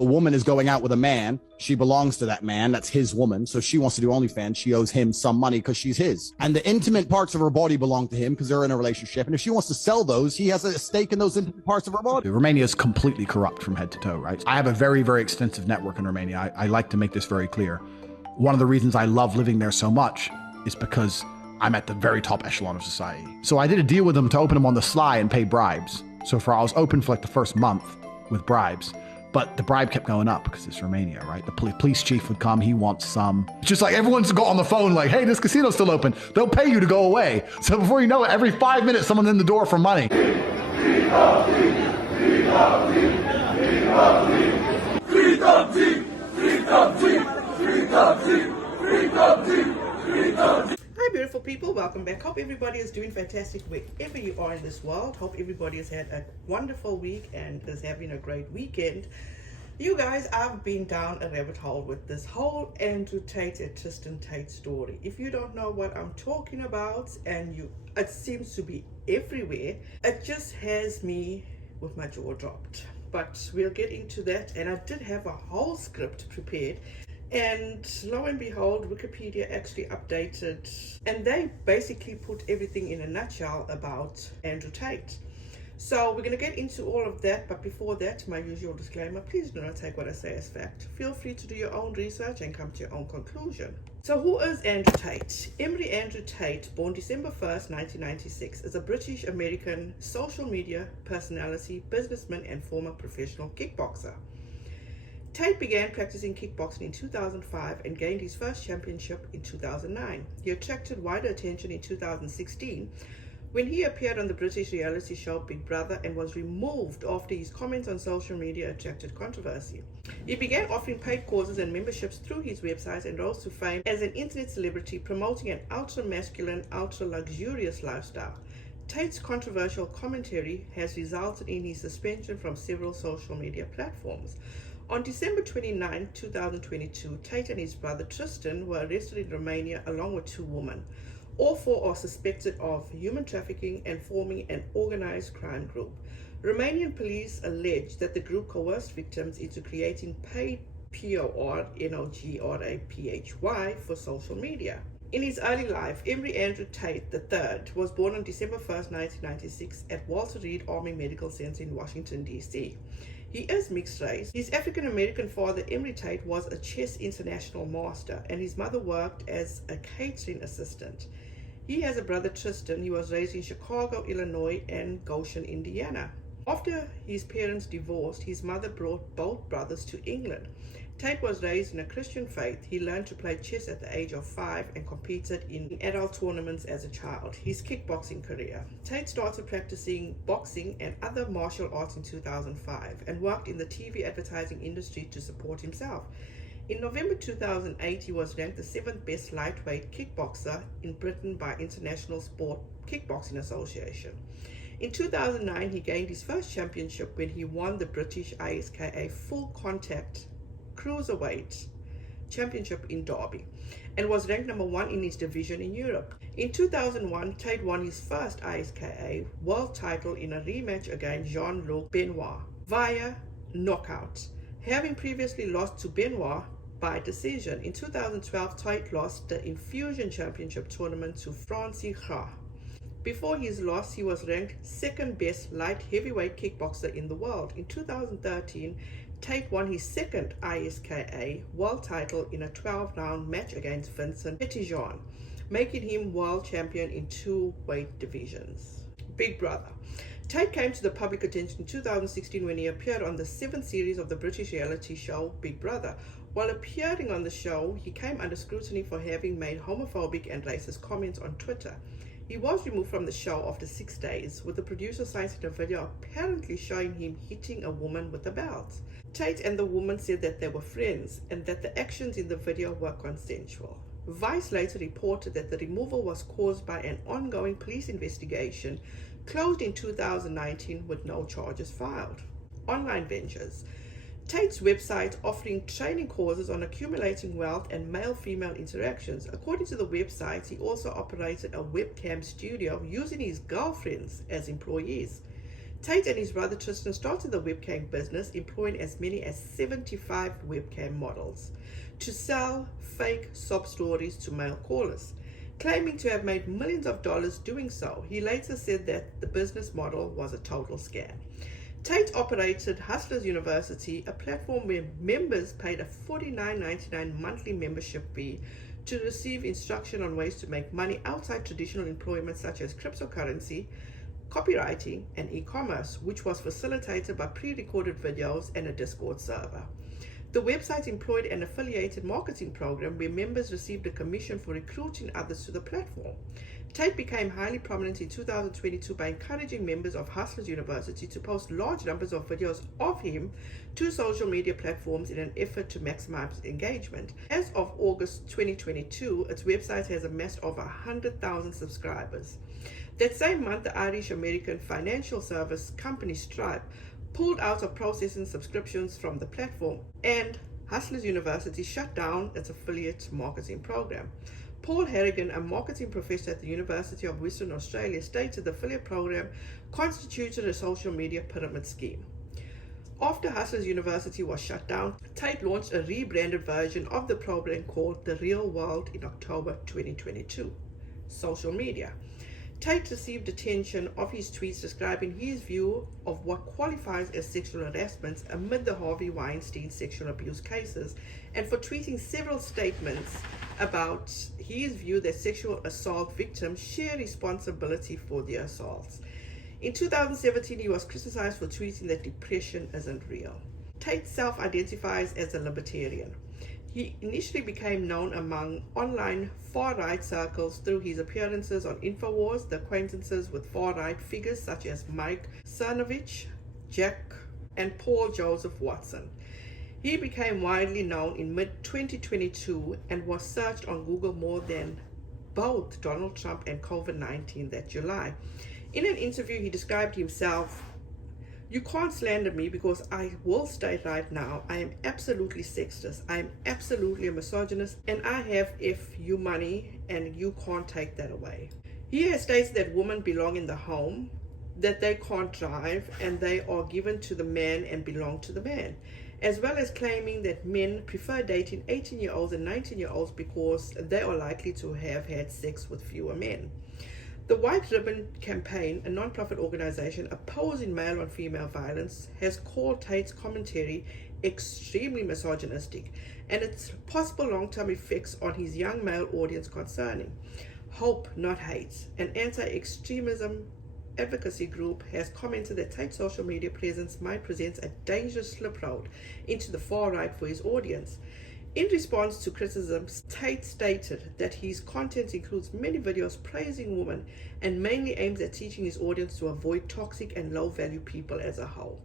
A woman is going out with a man. She belongs to that man. That's his woman. So she wants to do OnlyFans. She owes him some money because she's his. And the intimate parts of her body belong to him because they're in a relationship. And if she wants to sell those, he has a stake in those intimate parts of her body. Romania is completely corrupt from head to toe, right? I have a very, very extensive network in Romania. I like to make this very clear. One of the reasons I love living there so much is because I'm at the very top echelon of society. So I did a deal with them to open them on the sly and pay bribes. So I was open for like the first month with bribes. But the bribe kept going up because it's Romania, right? The police chief would come, he wants some. It's just like everyone's got on the phone like, hey, this casino's still open. They'll pay you to go away. So before you know it, every 5 minutes, someone's in the door for money. Hi beautiful people, welcome back. Hope everybody is doing fantastic wherever you are in this world. Hope everybody has had a wonderful week and is having a great weekend. You guys, I've been down a rabbit hole with this whole Andrew Tate and Tristan Tate story. If you don't know what I'm talking about, and it seems to be everywhere, it just has me with my jaw dropped. But we'll get into that, and I did have a whole script prepared. And lo and behold, Wikipedia actually updated, and they basically put everything in a nutshell about Andrew Tate. So we're going to get into all of that, but before that, my usual disclaimer, please do not take what I say as fact. Feel free to do your own research and come to your own conclusion. So who is Andrew Tate? Emery Andrew Tate, born December 1st, 1996, is a British-American social media personality, businessman, and former professional kickboxer. Tate began practicing kickboxing in 2005 and gained his first championship in 2009. He attracted wider attention in 2016 when he appeared on the British reality show Big Brother and was removed after his comments on social media attracted controversy. He began offering paid courses and memberships through his website and rose to fame as an internet celebrity promoting an ultra-masculine, ultra-luxurious lifestyle. Tate's controversial commentary has resulted in his suspension from several social media platforms. On December 29, 2022, Tate and his brother Tristan were arrested in Romania along with two women. All four are suspected of human trafficking and forming an organized crime group. Romanian police allege that the group coerced victims into creating paid pornography for social media. In his early life, Emery Andrew Tate III was born on December 1st, 1996 at Walter Reed Army Medical Center in Washington, D.C. He is mixed race. His African-American father, Emery Tate, was a chess international master, and his mother worked as a catering assistant. He has a brother, Tristan. He was raised in Chicago, Illinois, and Goshen, Indiana. After his parents divorced, his mother brought both brothers to England. Tate was raised in a Christian faith. He learned to play chess at the age of 5 and competed in adult tournaments as a child. His kickboxing career. Tate started practicing boxing and other martial arts in 2005 and worked in the TV advertising industry to support himself. In November 2008, he was ranked the 7th best lightweight kickboxer in Britain by International Sport Kickboxing Association. In 2009, he gained his first championship when he won the British ISKA full contact cruiserweight championship in Derby and was ranked number 1 in his division in Europe. In 2001, Tate won his first ISKA world title in a rematch against Jean-Luc Benoit via knockout, having previously lost to Benoit by decision. In 2012, Tate lost the Infusion Championship tournament to Francis Gras. Before his loss, he was ranked 2nd best light heavyweight kickboxer in the world. In 2013, Tate won his 2nd ISKA world title in a 12-round match against Vincent Petitjean, making him world champion in 2 weight divisions. Big Brother. Tate came to the public attention in 2016 when he appeared on the 7th series of the British reality show Big Brother. While appearing on the show, he came under scrutiny for having made homophobic and racist comments on Twitter. He was removed from the show after 6 days, with the producer citing a video apparently showing him hitting a woman with a belt. Tate and the woman said that they were friends and that the actions in the video were consensual. Vice later reported that the removal was caused by an ongoing police investigation, closed in 2019 with no charges filed. Online ventures. Tate's website offering training courses on accumulating wealth and male-female interactions. According to the website, he also operated a webcam studio using his girlfriends as employees. Tate and his brother Tristan started the webcam business, employing as many as 75 webcam models to sell fake sob stories to male callers. Claiming to have made millions of dollars doing so, he later said that the business model was a total scam. Tate operated Hustlers University, a platform where members paid a $49.99 monthly membership fee to receive instruction on ways to make money outside traditional employment such as cryptocurrency, copywriting, and e-commerce, which was facilitated by pre-recorded videos and a Discord server. The website employed an affiliated marketing program where members received a commission for recruiting others to the platform. Tate became highly prominent in 2022 by encouraging members of Hustlers University to post large numbers of videos of him to social media platforms in an effort to maximize engagement. As of August 2022, its website has amassed over 100,000 subscribers. That same month, the Irish-American financial service company Stripe pulled out of processing subscriptions from the platform, and Hustlers University shut down its affiliate marketing program. Paul Harrigan, a marketing professor at the University of Western Australia, stated the affiliate program constituted a social media pyramid scheme. After Hustlers University was shut down, Tate launched a rebranded version of the program called The Real World in October 2022. Social media. Tate received attention of his tweets describing his view of what qualifies as sexual harassment amid the Harvey Weinstein sexual abuse cases, and for tweeting several statements about his view that sexual assault victims share responsibility for their assaults. In 2017, he was criticized for tweeting that depression isn't real. Tate self-identifies as a libertarian. He initially became known among online far-right circles through his appearances on InfoWars, the acquaintances with far-right figures such as Mike Cernovich, Jack, and Paul Joseph Watson. He became widely known in mid-2022 and was searched on Google more than both Donald Trump and COVID-19 that July. In an interview, he described himself, "You can't slander me because I will state right now, I am absolutely sexist. I am absolutely a misogynist, and I have FU money, and you can't take that away." He has stated that women belong in the home, that they can't drive, and they are given to the man and belong to the man, as well as claiming that men prefer dating 18-year-olds and 19-year-olds because they are likely to have had sex with fewer men. The White Ribbon Campaign, a non-profit organization opposing male on female violence, has called Tate's commentary extremely misogynistic and its possible long-term effects on his young male audience concerning. Hope, Not Hate, an anti-extremism advocacy group, has commented that Tate's social media presence might present a dangerous slip road into the far right for his audience. In response to criticisms, Tate stated that his content includes many videos praising women and mainly aims at teaching his audience to avoid toxic and low-value people as a whole.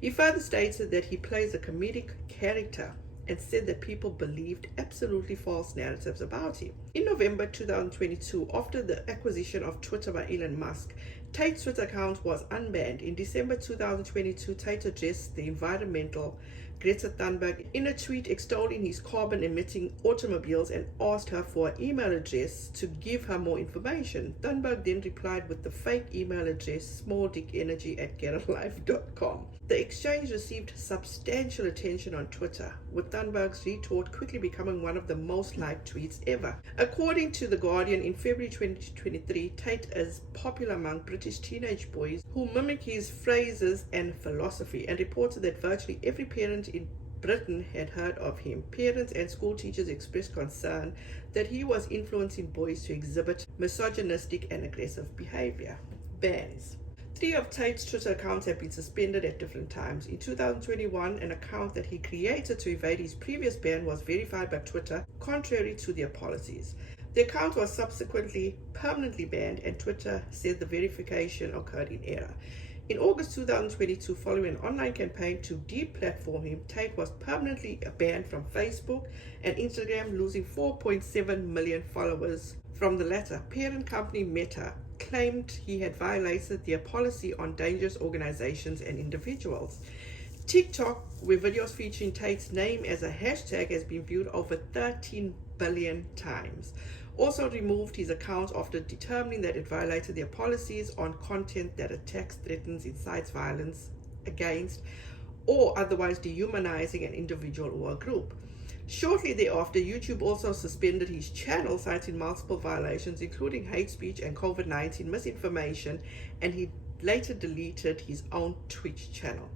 He further stated that he plays a comedic character and said that people believed absolutely false narratives about him. In November 2022, after the acquisition of Twitter by Elon Musk, Tate's Twitter account was unbanned. In December 2022, Tate addressed the environmental Greta Thunberg in a tweet extolling his carbon-emitting automobiles and asked her for an email address to give her more information. Thunberg then replied with the fake email address smalldickenergy@getalife.com. The exchange received substantial attention on Twitter, with Thunberg's retort quickly becoming one of the most liked tweets ever. According to The Guardian, in February 2023, Tate is popular among British teenage boys who mimic his phrases and philosophy, and reported that virtually every parent in Britain had heard of him. Parents and school teachers expressed concern that he was influencing boys to exhibit misogynistic and aggressive behavior. Bans. 3 of Tate's Twitter accounts have been suspended at different times. In 2021, an account that he created to evade his previous ban was verified by Twitter, contrary to their policies. The account was subsequently permanently banned, and Twitter said the verification occurred in error. In August 2022, following an online campaign to deplatform him, Tate was permanently banned from Facebook and Instagram, losing 4.7 million followers from the latter. Parent company Meta claimed he had violated their policy on dangerous organizations and individuals. TikTok, where videos featuring Tate's name as a hashtag has been viewed over 13 billion times, also removed his account after determining that it violated their policies on content that attacks, threatens, incites violence against, or otherwise dehumanizing an individual or a group. Shortly thereafter, YouTube also suspended his channel, citing multiple violations, including hate speech and COVID-19 misinformation, and he later deleted his own Twitch channel.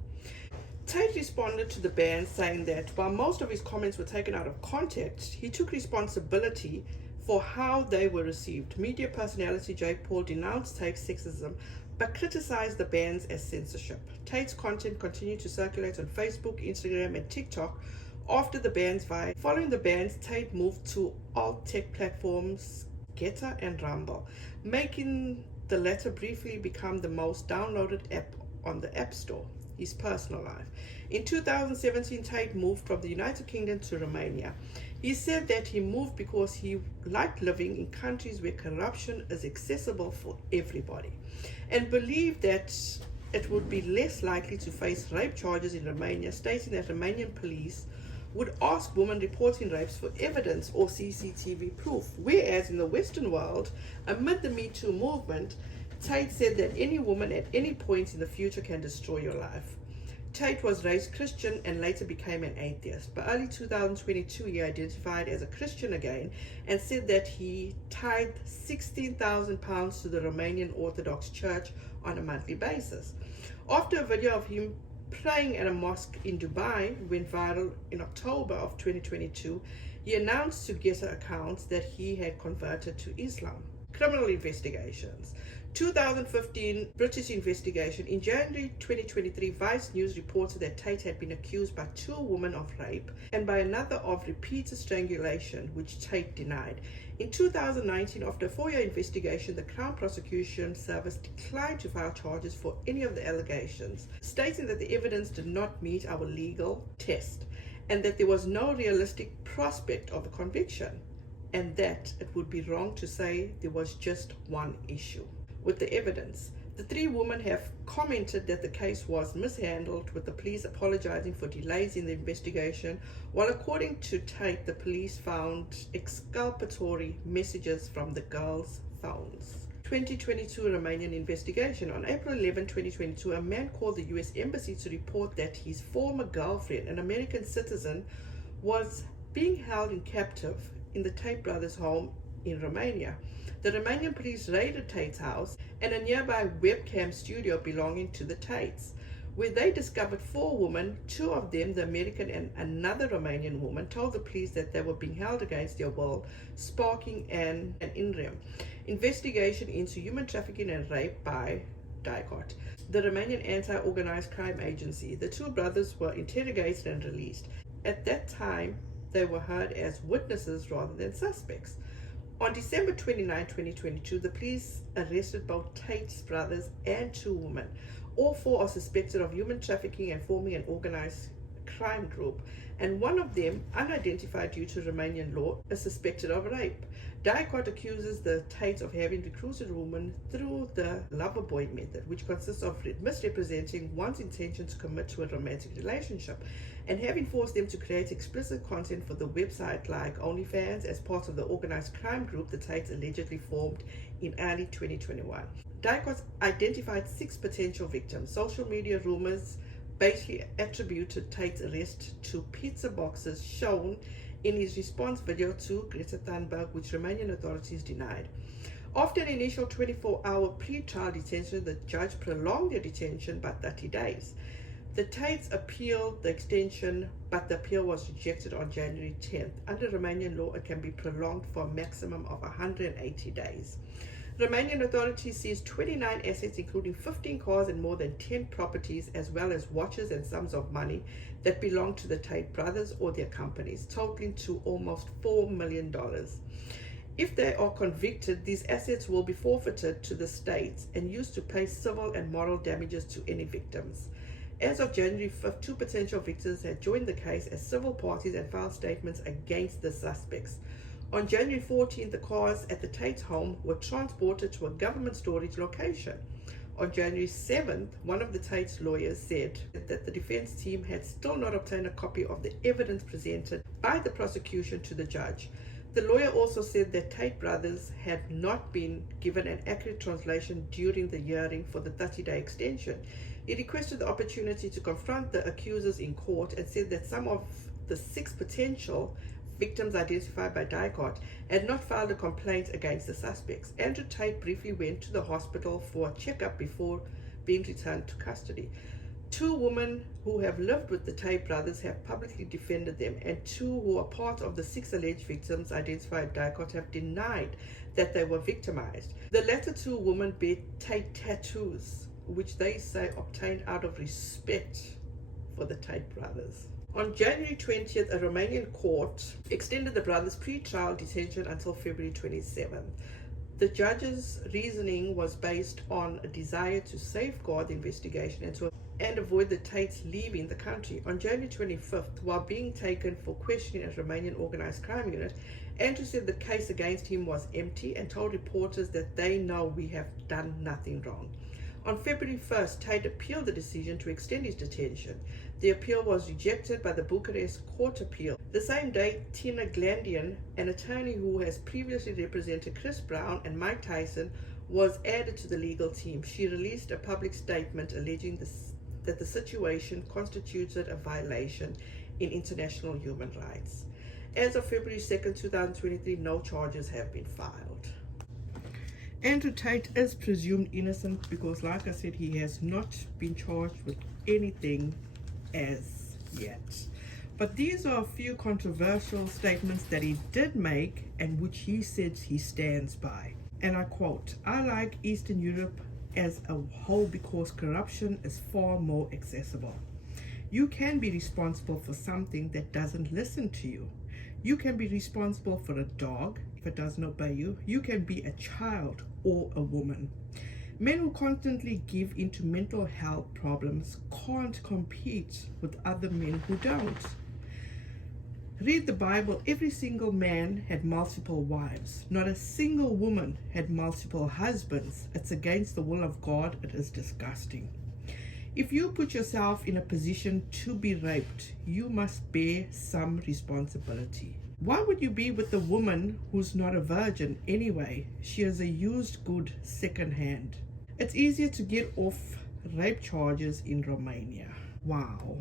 Tate responded to the ban, saying that while most of his comments were taken out of context, he took responsibility for how they were received. Media personality Jake Paul denounced Tate's sexism, but criticized the bans as censorship. Tate's content continued to circulate on Facebook, Instagram, and TikTok after the bans. Following the bans, Tate moved to alt-tech platforms Getter and Rumble, making the latter briefly become the most downloaded app on the App Store. His personal life. In 2017, Tate moved from the United Kingdom to Romania. He said that he moved because he liked living in countries where corruption is accessible for everybody, and believed that it would be less likely to face rape charges in Romania, stating that Romanian police would ask women reporting rapes for evidence or CCTV proof, whereas in the Western world, amid the Me Too movement, Tate said that any woman at any point in the future can destroy your life. Tate was raised Christian and later became an atheist. By early 2022, he identified as a Christian again and said that he tithed £16,000 to the Romanian Orthodox Church on a monthly basis. After a video of him praying at a mosque in Dubai went viral in October of 2022, he announced to Getter accounts that he had converted to Islam. Criminal investigations. 2015 British investigation. In January 2023, Vice News reported that Tate had been accused by 2 women of rape and by another of repeated strangulation, which Tate denied. In 2019, after a 4-year investigation, the Crown Prosecution Service declined to file charges for any of the allegations, stating that the evidence did not meet our legal test and that there was no realistic prospect of a conviction, and that it would be wrong to say there was just one issue with the evidence. The 3 women have commented that the case was mishandled, with the police apologizing for delays in the investigation, while according to Tate, the police found exculpatory messages from the girls' phones. 2022 Romanian investigation. On April 11, 2022, a man called the U.S. Embassy to report that his former girlfriend, an American citizen, was being held in captive in the Tate brothers' home in Romania. The Romanian police raided Tate's house and a nearby webcam studio belonging to the Tates, where they discovered 4 women. 2 of them, the American and another Romanian woman, told the police that they were being held against their will, sparking an interim investigation into human trafficking and rape by DICOT, the Romanian anti-organized crime agency. The 2 brothers were interrogated and released. At that time, they were heard as witnesses rather than suspects. On December 29, 2022, the police arrested both Tate's brothers and 2 women. All 4 are suspected of human trafficking and forming an organized crime group, and one of them, unidentified due to Romanian law, is suspected of rape. DICOT accuses the Tates of having recruited women through the lover boy method, which consists of misrepresenting one's intention to commit to a romantic relationship and having forced them to create explicit content for the website like OnlyFans as part of the organized crime group the Tates allegedly formed in early 2021. DICOT identified 6 potential victims. Social media rumors basically attributed Tate's arrest to pizza boxes shown in his response video to Greta Thunberg, which Romanian authorities denied. After an initial 24-hour pre-trial detention, the judge prolonged their detention by 30 days. The Tates appealed the extension, but the appeal was rejected on January 10th. Under Romanian law, it can be prolonged for a maximum of 180 days. Romanian authorities seized 29 assets, including 15 cars and more than 10 properties, as well as watches and sums of money that belonged to the Tate brothers or their companies, totaling to almost $4 million. If they are convicted, these assets will be forfeited to the states and used to pay civil and moral damages to any victims. As of January 5th, 2 potential victims had joined the case as civil parties and filed statements against the suspects. On January 14th, the cars at the Tate's home were transported to a government storage location. On January 7th, one of the Tate's lawyers said that the defense team had still not obtained a copy of the evidence presented by the prosecution to the judge. The lawyer also said that Tate brothers had not been given an accurate translation during the hearing for the 30-day extension. He requested the opportunity to confront the accusers in court and said that some of the 6 potential victims identified by Dicot had not filed a complaint against the suspects. Andrew Tate briefly went to the hospital for a checkup before being returned to custody. 2 women who have lived with the Tate brothers have publicly defended them, and 2 who are part of the 6 alleged victims identified by Dicot have denied that they were victimized. The latter 2 women bear Tate tattoos, which they say obtained out of respect for the Tate brothers. On January 20th, a Romanian court extended the brothers' pre-trial detention until February 27th. The judge's reasoning was based on a desire to safeguard the investigation and avoid the Tates leaving the country. On January 25th, while being taken for questioning at Romanian Organized Crime Unit, Andrew said the case against him was empty and told reporters that they know we have done nothing wrong. On February 1st, Tate appealed the decision to extend his detention. The appeal was rejected by the Bucharest Court Appeal. The same day, Tina Glandian, an attorney who has previously represented Chris Brown and Mike Tyson, was added to the legal team. She released a public statement alleging that the situation constituted a violation in international human rights. As of February 2nd, 2023, no charges have been filed. Andrew Tate is presumed innocent because, like I said, he has not been charged with anything as yet. But these are a few controversial statements that he did make and which he says he stands by. And I quote, "I like Eastern Europe as a whole because corruption is far more accessible. You can be responsible for something that doesn't listen to you. You can be responsible for a dog if it doesn't obey you. You can be a child or a woman. Men who constantly give into mental health problems can't compete with other men who don't. Read the Bible. Every single man had multiple wives. Not a single woman had multiple husbands. It's against the will of God. It is disgusting. If you put yourself in a position to be raped, you must bear some responsibility. Why would you be with a woman who's not a virgin anyway? She is a used good secondhand. It's easier to get off rape charges in Romania." Wow.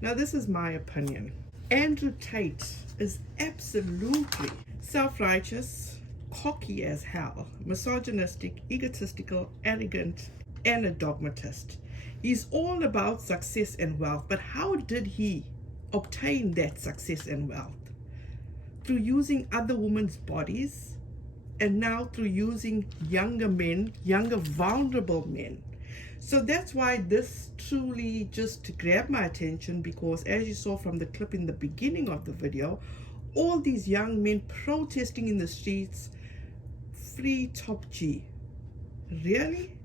Now this is my opinion. Andrew Tate is absolutely self-righteous, cocky as hell, misogynistic, egotistical, arrogant, and a dogmatist. He's all about success and wealth, but how did he obtain that success and wealth? Through using other women's bodies, and now through using younger men, younger vulnerable men. So that's why this truly just grabbed my attention, because as you saw from the clip in the beginning of the video, all these young men protesting in the streets, free Top G. Really?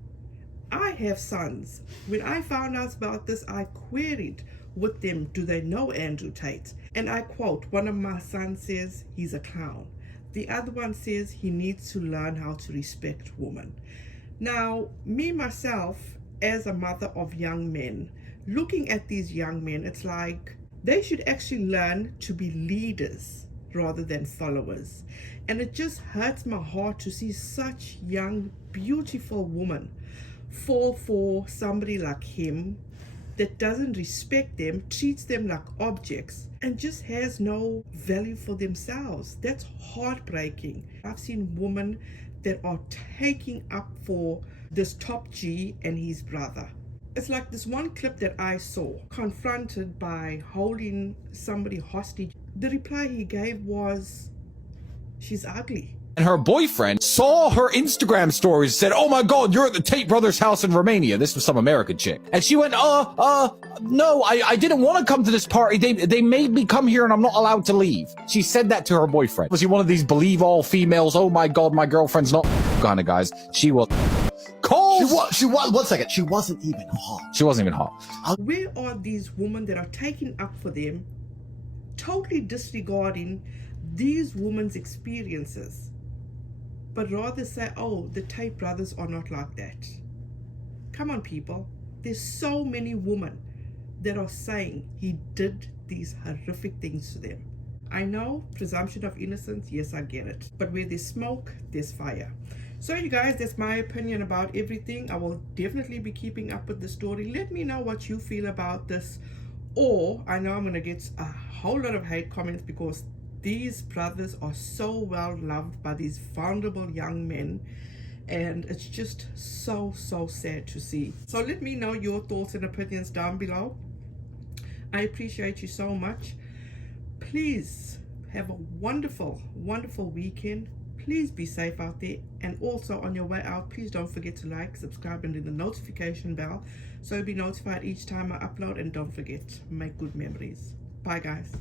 I have sons. When I found out about this, I queried with them, do they know Andrew Tate? And I quote, one of my sons says he's a clown. The other one says he needs to learn how to respect women. Now, me myself, as a mother of young men, looking at these young men, it's like they should actually learn to be leaders rather than followers. And it just hurts my heart to see such young, beautiful women fall for somebody like him that doesn't respect them, treats them like objects, and just has no value for themselves. That's heartbreaking. I've seen women that are taking up for this Top G and his brother. It's like this one clip that I saw, confronted by holding somebody hostage. The reply he gave was, "She's ugly." And her boyfriend saw her Instagram stories and said, "Oh my God, you're at the Tate brothers' house in Romania." This was some American chick. And she went, no, I didn't want to come to this party. They made me come here and I'm not allowed to leave. She said that to her boyfriend. Was he one of these believe all females? Oh my God, my girlfriend's not kind of guys. She was cold. She was, one second, she wasn't even hot. She wasn't even hot. Where are these women that are taking up for them, totally disregarding these women's experiences, but rather say, oh, the Tate brothers are not like that? Come on, people. There's so many women that are saying he did these horrific things to them. I know, presumption of innocence, yes, I get it. But where there's smoke, there's fire. So you guys, that's my opinion about everything. I will definitely be keeping up with the story. Let me know what you feel about this. Or, I know I'm going to get a whole lot of hate comments because these brothers are so well loved by these vulnerable young men. And it's just so sad to see. So let me know your thoughts and opinions down below. I appreciate you so much. Please have a wonderful weekend. Please be safe out there, and also on your way out, please don't forget to like, subscribe, and ring the notification bell so you'll be notified each time I upload. And don't forget, make good memories. Bye guys.